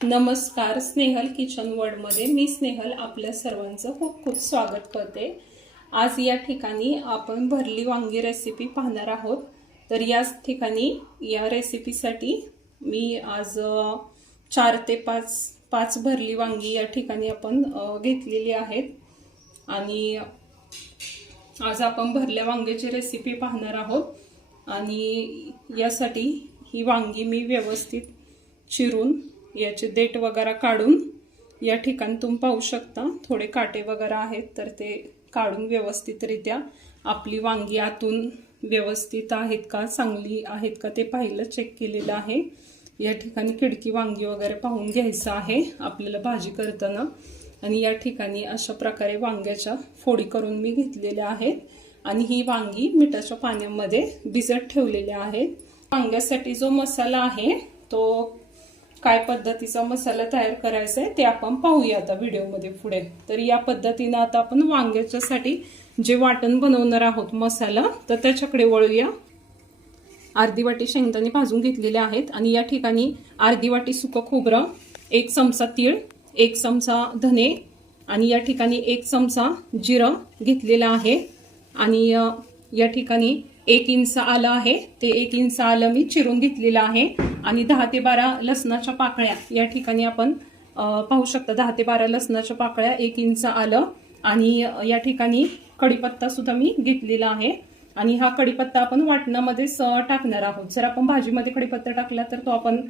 नमस्कार, स्नेहल किचन वर्ल्डमध्ये मी स्नेहल आपल्या सर्वांचं खूप खूप स्वागत करते। आज या ठिकाणी आपण भरली वांगी रेसिपी पाहणार आहोत। तर याच ठिकाणी या रेसिपीसाठी मी आज 4 ते 5 भरली वांगी या ठिकाणी आपण घेतलेली आहेत आणि आज आपण भरल्या वांग्याची रेसिपी पाहणार आहोत। आणि यासाठी ही वांगी मी व्यवस्थित चिरून याचे देठ वगैरे काढून या ठिकाणी तुम्ही पाहू शकता थोडे काटे वगैरे आहेत, तर ते काढून व्यवस्थितरित्या आपली वांगी आतून व्यवस्थित आहेत का, चांगली आहेत का ते पाहिलं, चेक केलेलं आहे। या ठिकाणी खिडकी वांगी वगैरे पाहून घ्यायचं आहे आपल्याला भाजी करताना। आणि या ठिकाणी अशा प्रकारे वांग्याच्या फोडी करून मी घेतलेल्या आहेत आणि ही वांगी मिठाच्या पाण्यामध्ये भिजत ठेवलेल्या आहेत। वांग्यासाठी जो मसाला आहे तो काय पद्धतीचा मसाला तयार करायचा आहे ते आपण पाहूया आता व्हिडिओमध्ये पुढे। तर या पद्धतीने आता आपण वांग्याच्यासाठी जे वाटण बनवणार आहोत मसाला, तर त्याच्याकडे वळूया। अर्धी वाटी शेंगदाणे भाजून घेतलेले आहेत आणि या ठिकाणी अर्धी वाटी सुकं खोबरं, 1 चमचा तीळ, 1 चमचा धने आणि या ठिकाणी 1 चमचा जिरं घेतलेला आहे। आणि या ठिकाणी 1 इंच आलं आहे, ते 1 इंच आलं मी चिरून घेतलेलं आहे आणि 10 ते 12 लसणाच्या पाकळ्या या ठिकाणी आपण पाहू शकता। 10 ते 12 लसणाच्या पाकळ्या, 1 इंच आलं आणि या ठिकाणी कढीपत्ता सुद्धा मी घेतलेला आहे। आणि हा कढीपत्ता आपण वाटणामध्ये टाकणार आहोत। जर आपण भाजीमध्ये कढीपत्ता टाकला तर तो आपण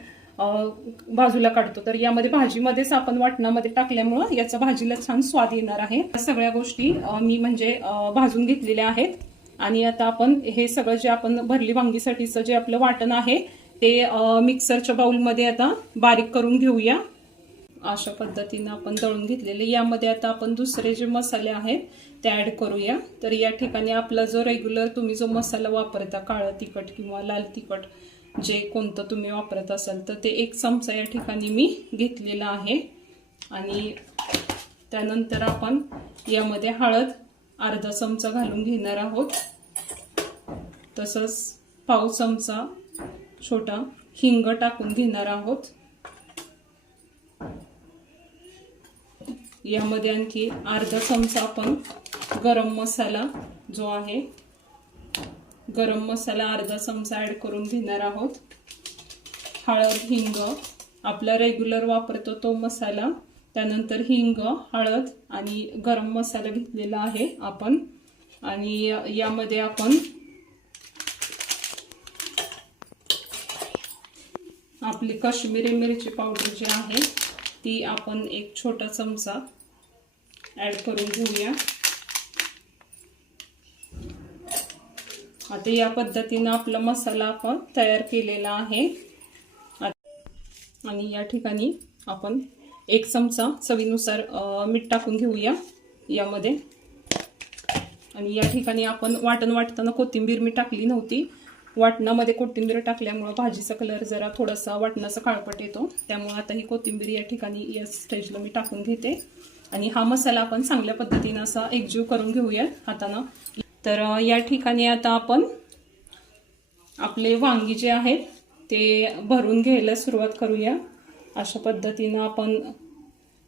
बाजूला काढतो, तर यामध्ये भाजीमध्येच आपण वाटणामध्ये टाकल्यामुळे याचा भाजीला छान स्वाद येणार आहे। सगळ्या गोष्टी मी म्हणजे भाजून घेतलेल्या आहेत आणि आता आपण हे सगळं जे आपण भरली वांगीसाठीचं जे आपलं वाटण आहे ते मिक्सरच्या बाउलमध्ये आता बारीक करून घेऊया। अशा पद्धतीने आपण दळून घेतलेले यामध्ये आता आपण दुसरे जे मसाले आहेत ते ऍड करूया। तर या ठिकाणी आपला जो रेग्युलर तुम्ही जो मसाला वापरता, काळं तिखट किंवा लाल तिखट जे कोणतं तुम्ही वापरत असाल तर ते 1 चमचा या ठिकाणी मी घेतलेला आहे। आणि त्यानंतर आपण यामध्ये हळद अर्धा चमचा घालून घेणार आहोत, तसंच पाव चमचा छोटा हिंग टाकून घेणार आहोत। यामध्ये आणखी अर्धा चमचा आपण गरम मसाला जो आहे, गरम मसाला अर्धा चमचा ऍड करून घेणार आहोत। हळद, हिंग आपला रेग्युलर वापरतो तो मसाला, त्यानंतर हिंग, हळद आणि गरम मसाला घेतलेला आहे आपण। आणि यामध्ये आपण आपली काश्मीरी मिरची पावडर जी आहे ती आपण 1 छोटा चमचा ऍड करून घेऊया। आता या पद्धतीने आपला मसाला आपण तयार केलेला आहे आणि या ठिकाणी आपण 1 चमचा चवीनुसार मीठ टाकून घेऊया यामध्ये। आणि या ठिकाणी आपण वाटण वाटताना कोथिंबीर मी टाकली नव्हती। वाटणामध्ये कोथिंबीर टाकल्यामुळे भाजीचा कलर जरा थोडासा वाटणाचा काळपट येतो, त्यामुळे आता ही कोथिंबीर या ठिकाणी या स्टेजला मी टाकून घेते। आणि हा मसाला आपण चांगल्या पद्धतीने असा एकजीव करून घेऊया हाताने। तर या ठिकाणी आता आपण आपले वांगी जे आहेत ते भरून घ्यायला सुरुवात करूया। अशा पद्धतीने आपण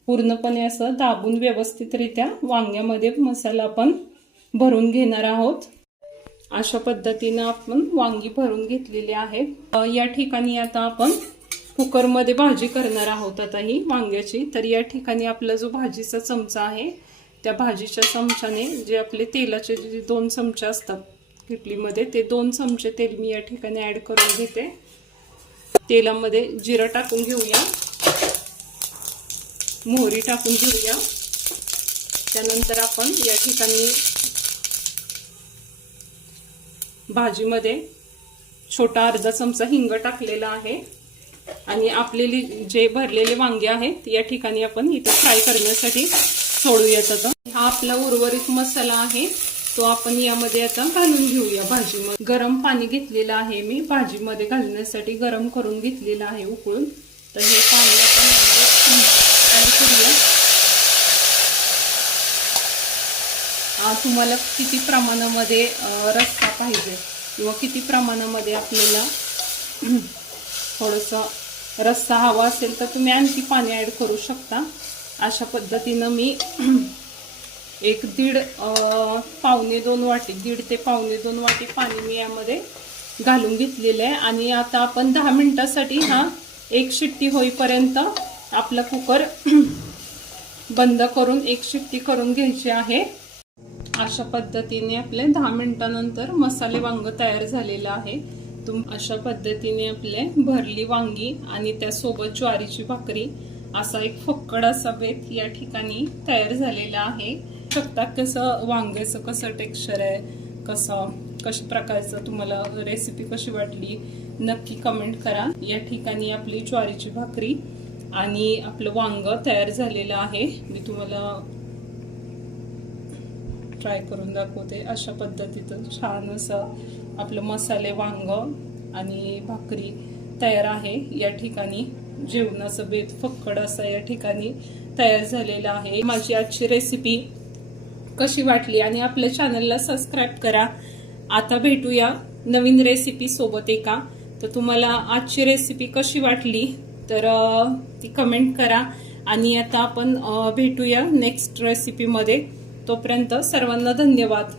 पूर्णपणे असं दाबून व्यवस्थितरित्या वांग्यामध्ये मसाला आपण भरून घेणार आहोत। अशा पद्धतीने आपण वांगी भरून घेतलेली आहेत। या ठिकाणी आता आपण कुकरमध्ये भाजी करणार आहोत आता ही वांग्याची। तर या ठिकाणी आपला जो भाजीचा चमचा आहे त्या भाजीच्या चमच्याने जे आपले तेलाचे जे 2 चमचे असतात किटलीमध्ये, ते 2 चमचे तेल मी या ठिकाणी ऍड करून घेते। तेलामध्ये जिरं टाकून घेऊया, मोहरी टाकून घेऊया, त्यानंतर आपण या ठिकाणी भाजीमध्ये छोटा अर्धा चमचा हिंग टाकलेला आहे। आणि आपले जे भरलेले वांगे आहेत या ठिकाणी आपण इथं फ्राय करण्यासाठी सोडूयात। आता हा आपला उर्वरित मसाला आहे तो आपण यामध्ये आता घालून घेऊया भाजीमध्ये। गरम पाणी घेतलेलं आहे मी भाजीमध्ये घालण्यासाठी, गरम करून घेतलेलं आहे उकळून। तर हे पाणी आपण ऍड करूया। तुम्हाला किती प्रमाणामध्ये रस्सा पाहिजे किंवा किती प्रमाणामध्ये आपल्याला थोडंसं रस्सा हवा असेल तर तुम्ही आणखी पाणी ऍड करू शकता। अशा पद्धतीनं मी पावणे 2 वाटी, 1.5 ते पावणे 2 वाटी पाणी मी यामध्ये घालून घेतलेलं आहे। आणि आता आपण 10 मिनिटासाठी एक शिट्टी होईपर्यंत आपला कुकर बंद करून एक शिट्टी करून घ्यायची आहे। अशा पद्धतीने आपले 10 मिनिटानंतर मसाले वांग तयार झालेलं आहे। अशा पद्धतीने आपले भरली वांगी आणि त्यासोबत ज्वारीची भाकरी असा एक फक्कड असा बेत या ठिकाणी तयार झालेला आहे। शकता कसं वांग्याचं कसं टेक्स्चर आहे, कशा प्रकारचं तुम्हाला रेसिपी कशी वाटली नक्की कमेंट करा। या ठिकाणी आपली ज्वारीची भाकरी आणि आपलं वांग तयार झालेलं आहे। मी तुम्हाला ट्राय करून दाखवते। अशा पद्धतीचं छान असं आपलं मसाले वांग आणि भाकरी तयार आहे। या ठिकाणी जेवणाचं बेत फक्कड असं या ठिकाणी तयार झालेलं आहे। माझी आजची रेसिपी कशी वाटली आणि आपल्या चॅनलला सबस्क्राईब करा। आता भेटूया नवीन रेसिपी सोबत एका। तर तुम्हाला आजची रेसिपी कशी वाटली तर ती कमेंट करा। आणि आता आपण भेटूया नेक्स्ट रेसिपी मध्ये। तोपर्यंत सर्वांना धन्यवाद।